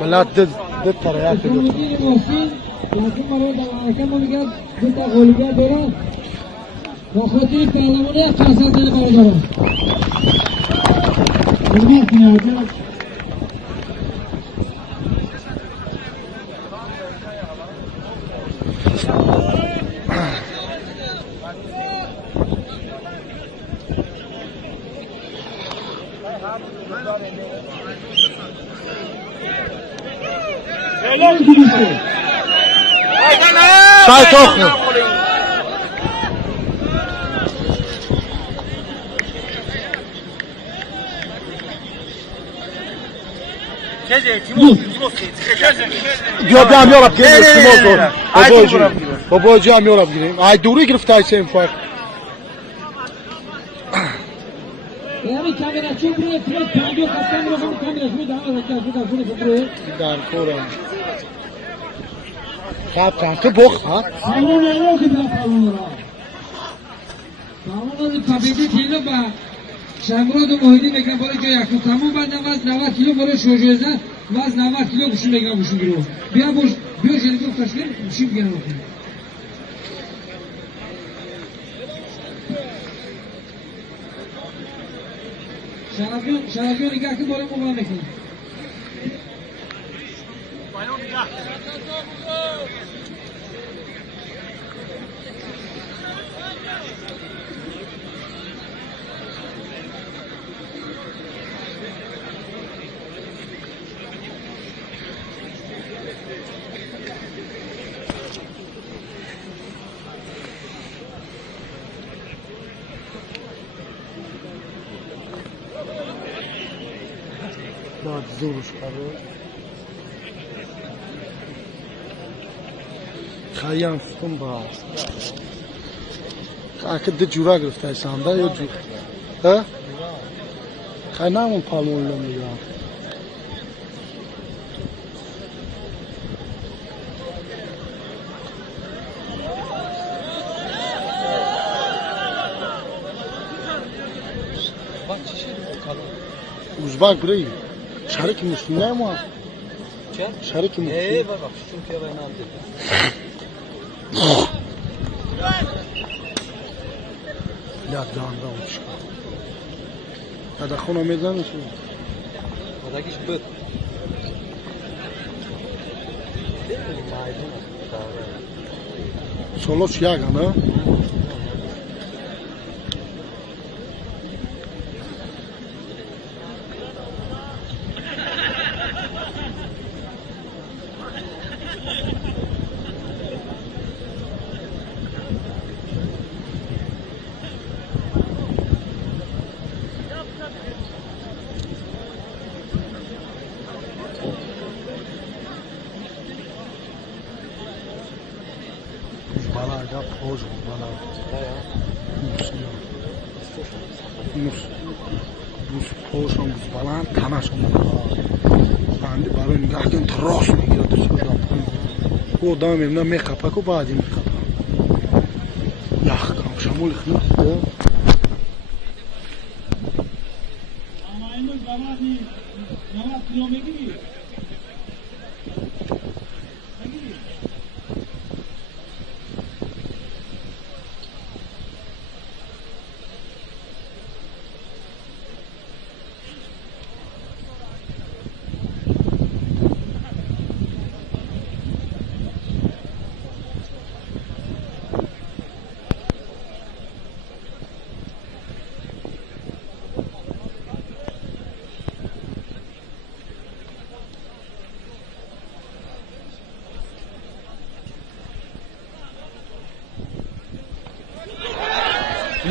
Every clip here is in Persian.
بلاد دد تريات بخاطر پهلوانی قصدن برادران شاید آخر بیا هم یارب گیریم بابا جی هم یارب گیریم ای دوری گرفته ای سیم فرق در کورم خواب کن تو بخ ها شمراد و محیدی بگم بالا که یک تمام بعد نواز 90 کیلو بالا شوجوزه واز 90 کیلو بشون بگم بشون گیرو بیا بوش بیا جلگو تشکیل بشون بگم بکنم شرابیون نگاه که بالا مبان بکنم داد زورش کرده خیام فتون باز خاکت ده جورا گرفته سانده یا جور ها خیلی نامون پالمون رو میگم Uzbak burayı. Şarkı Müslüman ne mi? Şarkı Müslüman. Bak şunu kıyafayını aldı. Ya dağında olmuş. Ya da konu meydan mısın? O da hiç bıt. Solos yagan ha? Balaga poz bala. Buz poşon buz balan tamaşon. Bandi barun nigah kن تراس میگیره تو صدا. او دام اینا میخپه کو بعدی میخپه. یخ کام شمول خنه. اما اینو زمانی 90 کیلو میگیری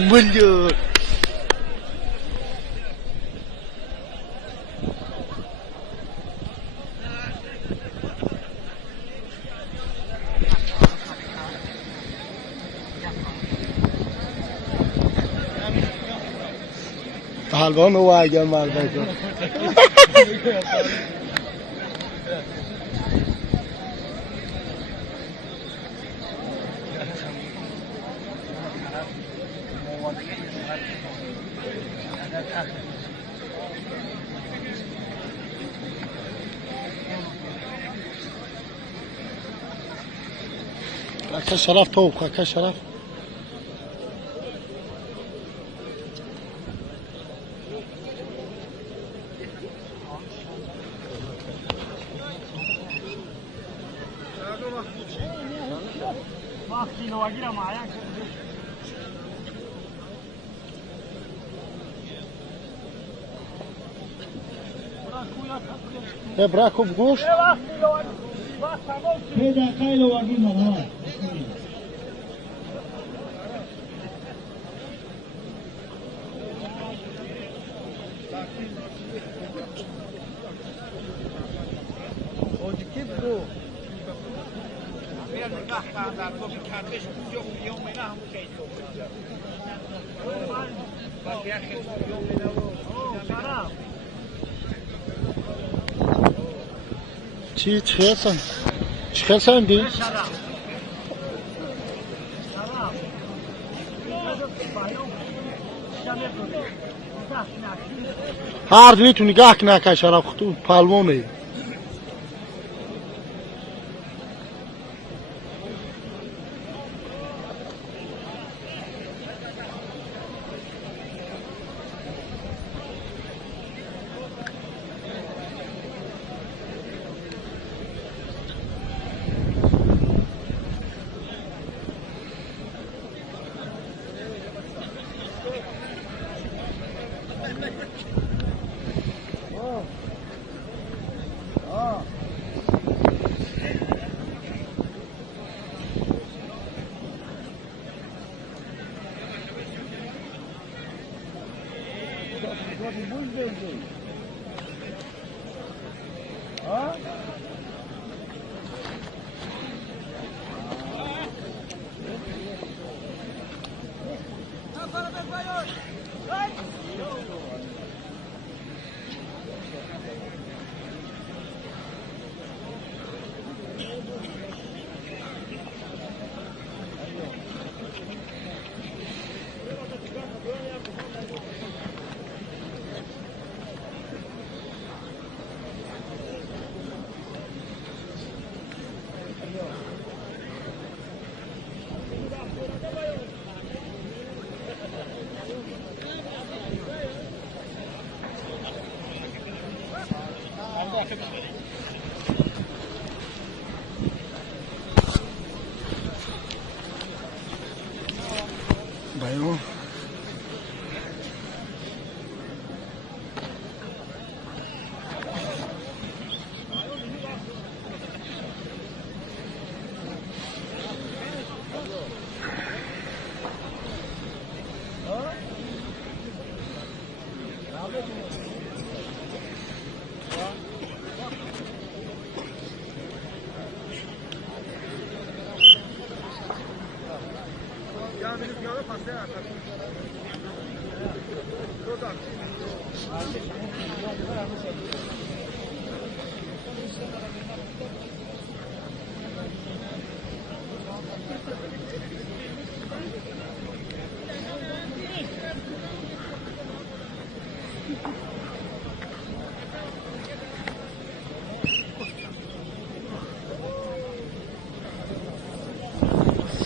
Mundur. پهلوان او اگر مرده کن Kaka şaraf tavuk, kaka şaraf. Bırakıp kuş. چی çıkıyorsun? Çıkarsan değil. هر دوی تو نگاه کنه که شرف تو پلوانه Bayım.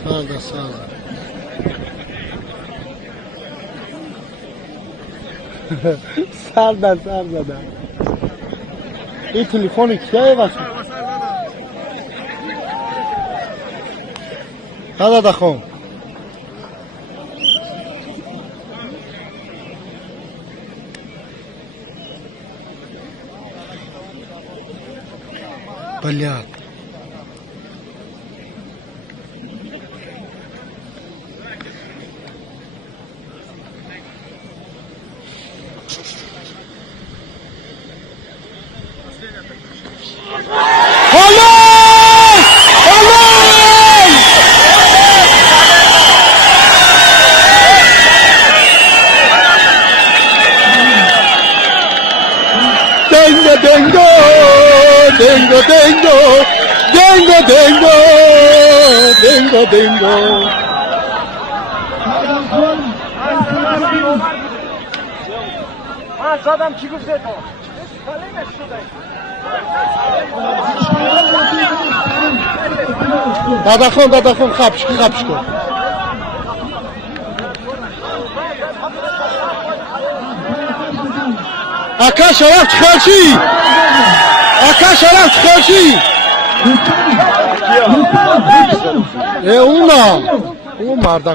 Sağda sağda. Sağda sağda da. این تلفن کیه واسه؟ هذا دخون. بلیات. Dengo, dengo, dengo, dengo, dengo, dengo, dengo. زدم چی گفته تو؟ کلمه شده داداخون خپش کن اکا شرف چخرشی اون مرد